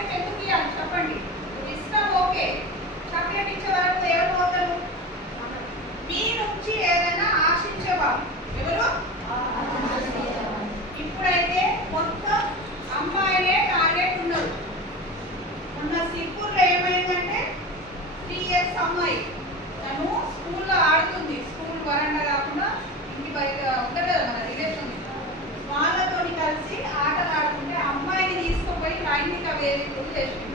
Chocolate ఎందుకు ఇవ్వాలి చెప్పండి? ఇష్టం ఓకే, చాక్లెట్ ఇచ్చే వరకు ఎవరు పోతారు? మీ నుంచి ఏదైనా ఆశించేవాళ్ళు ఎవరు? ఇప్పుడైతే మొత్తం అమ్మాయిలే టార్గెట్ ఉన్నారు. మొన్న సిర్పూర్లో ఏమైందంటే 3 years అమ్మాయి తను స్కూల్లో ఆడుతుంది, స్కూల్ వరండా కాకుండా ఇంటి బయట ఉంటుంది కదా మన రిలేషన్, వాళ్ళతో కలిసి ఆటలు ఆడుతుంటే అమ్మాయిని తీసుకుపోయి లైంగిక వేధింపులు చేసింది.